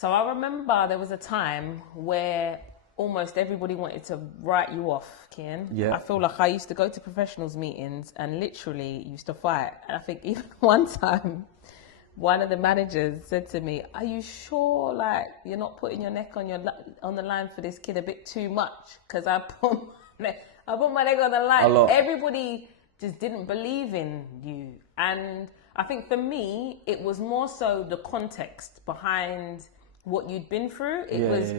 So I remember there was a time where almost everybody wanted to write you off, Kian. Yeah. I feel like I used to go to professionals meetings and literally used to fight. And I think even one time, one of the managers said to me, "Are you sure, like, you're not putting your neck on the line for this kid a bit too much?" Because I put my neck on the line. A lot. Everybody just didn't believe in you. And I think for me, it was more so the context behind what you'd been through. It was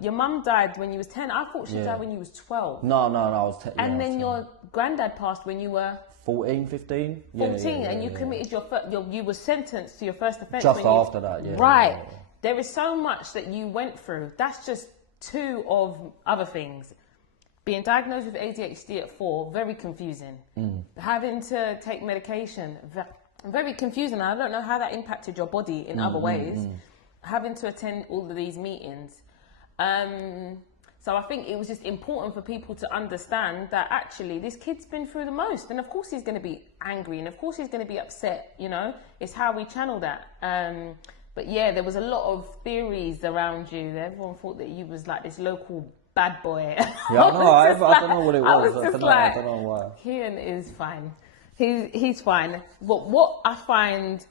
your mum died when you was 10. I thought she died when you was 12. No, I was 10. And then your granddad passed when you were 14, 15? 14, and you committed you were sentenced to your first offence. Just after that, yeah. Right. There is so much that you went through. That's just two of other things. Being diagnosed with ADHD at 4, very confusing. Having to take medication, very confusing. I don't know how that impacted your body in other ways. Having to attend all of these meetings. So I think it was just important for people to understand that actually this kid's been through the most. And of course he's going to be angry, and of course he's going to be upset, you know. It's how we channel that. But yeah, there was a lot of theories around you. Everyone thought that you was like this local bad boy. Yeah, I know. I don't know what it was. I don't know why. Kian is fine. He's fine. But what I find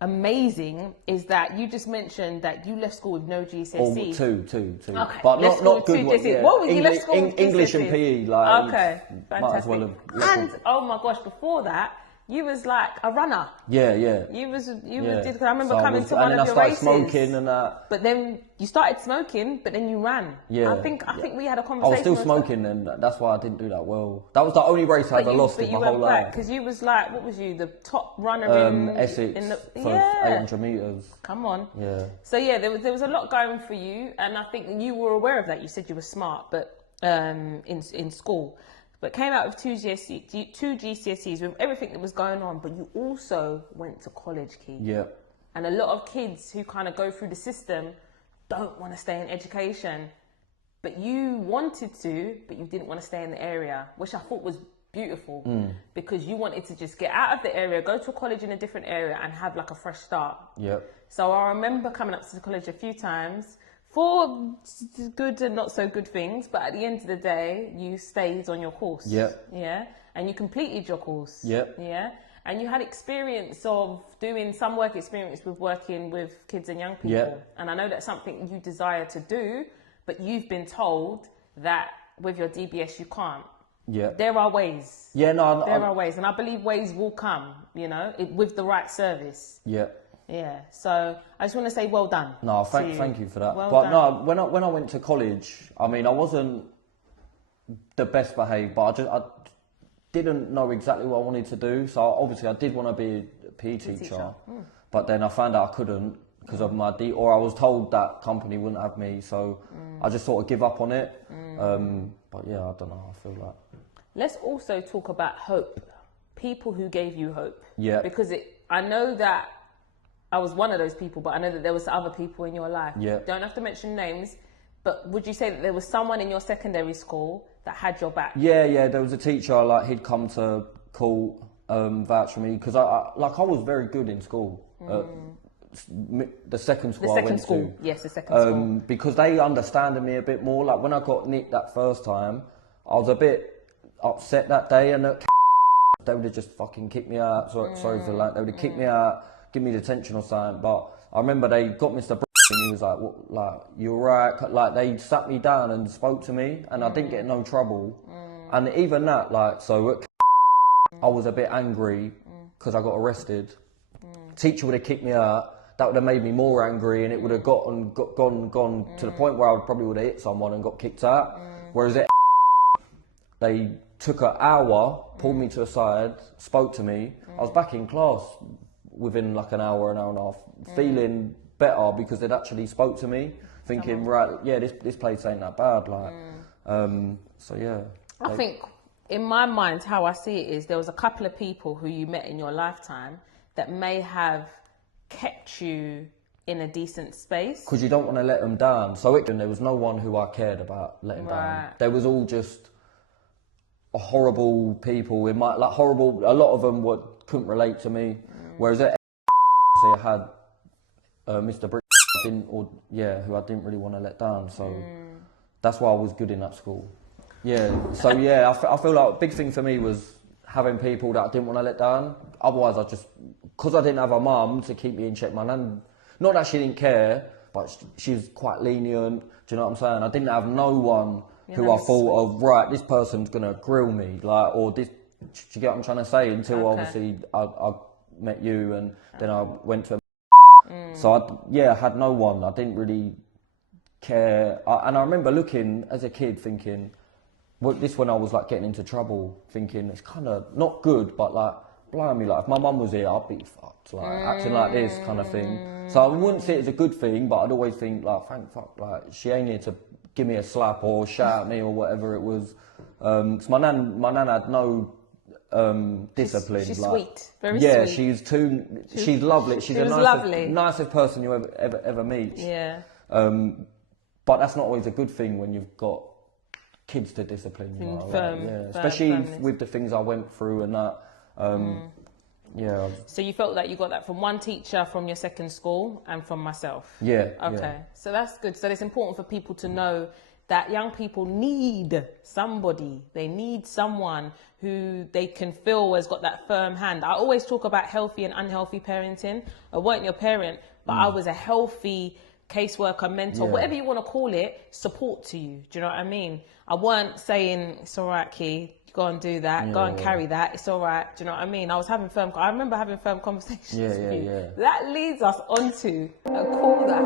amazing is that you just mentioned that you left school with no GCSE. Oh, two. Okay. But left not school good with ones. Yeah. What was you left school with? English and PE. Like, okay, might fantastic. as well have And oh my gosh, before that, you was like a runner. Yeah. You did. I remember coming to one and of then your I races. started smoking and that. But then you started smoking, but then you ran. Yeah. I think we had a I conversation. was still smoking, and that's why I didn't do that well. That was the only race I ever lost in my whole life. Because you was like, what was you, the top runner in Essex in the, for 800 meters. Come on. Yeah. So yeah, there was a lot going for you, and I think you were aware of that. You said you were smart, but in school. But came out with two GCSEs with everything that was going on, but you also went to college, Keith. Yeah. And a lot of kids who kind of go through the system don't want to stay in education. But you wanted to, but you didn't want to stay in the area, which I thought was beautiful because you wanted to just get out of the area, go to a college in a different area and have like a fresh start. Yeah. So I remember coming up to the college a few times for good and not so good things, but at the end of the day, you stayed on your course. Yeah. Yeah. And you completed your course. Yeah. Yeah. And you had experience of doing some work experience with working with kids and young people. Yeah. And I know that's something you desire to do, but you've been told that with your DBS you can't. Yeah. There are ways. Yeah, no. There are ways. And I believe ways will come, you know, with the right service. Yeah. Yeah, so I just want to say well done. No, thank you for that. Well but done. no, when I went to college, I mean, I wasn't the best behaved, but I didn't know exactly what I wanted to do. So obviously, I did want to be a PE teacher, but then I found out I couldn't because of my or I was told that company wouldn't have me. So I just sort of give up on it. But yeah, I don't know. I feel like. Let's also talk about hope. People who gave you hope. Yeah. Because I know that I was one of those people, but I know that there was other people in your life. Yeah. Don't have to mention names, but would you say that there was someone in your secondary school that had your back? Yeah. There was a teacher, like, he'd come to court, vouch for me, because I was very good in school. The second school I went to. Yes, the second school. Because they understood me a bit more. Like, when I got nicked that first time, I was a bit upset that day, and they would have just fucking kicked me out. Sorry for that. They would have kicked me out, give me detention or something. But I remember they got Mr. and he was like, "What, like, you alright?" Like, they sat me down and spoke to me, and I didn't get in no trouble. And even that, like, so I was a bit angry because I got arrested. Teacher would have kicked me out. That would have made me more angry, and it would have gone to the point where I probably would have hit someone and got kicked out. Whereas they took an hour, pulled me to the side, spoke to me. I was back in class within like an hour and a half, feeling better because they'd actually spoke to me, thinking, right, yeah, this place ain't that bad. Like, so yeah. I think in my mind, how I see it is there was a couple of people who you met in your lifetime that may have kept you in a decent space. Because you don't want to let them down. So there was no one who I cared about letting down. They was all just horrible people. A lot of them couldn't relate to me. Whereas at I had Mr. Brick, who I didn't really want to let down. So that's why I was good in that school. Yeah. So yeah, I feel like a big thing for me was having people that I didn't want to let down. Otherwise, because I didn't have a mum to keep me in check. My nan, not that she didn't care, but she was quite lenient. Do you know what I'm saying? I didn't have no one who I thought of, right, this person's gonna grill me, like, or this. Do you get what I'm trying to say? Until obviously I met you, and then I went to. So I had no one. I didn't really care, and I remember looking as a kid, thinking, this when I was like getting into trouble, thinking it's kind of not good, but like, blimey, like if my mum was here, I'd be fucked, like acting like this kind of thing. So I wouldn't see it as a good thing, but I'd always think like, thank fuck, like she ain't here to give me a slap or shout at me or whatever it was. Cause my nan had no discipline. She's like, sweet, very sweet. She's lovely. She's the nicest person you ever meet. Yeah. But that's not always a good thing when you've got kids to discipline. Especially with the things I went through and that. Yeah. So you felt like you got that from one teacher, from your second school, and from myself? Yeah. Okay. Yeah. So that's good. So it's important for people to know that young people need somebody. They need someone who they can feel has got that firm hand. I always talk about healthy and unhealthy parenting. I weren't your parent, but I was a healthy caseworker, mentor, whatever you want to call it, support to you. Do you know what I mean? I weren't saying, it's all right, Key, go and do that, go and carry that, it's all right. Do you know what I mean? I remember having firm conversations with you. That leads us onto a call that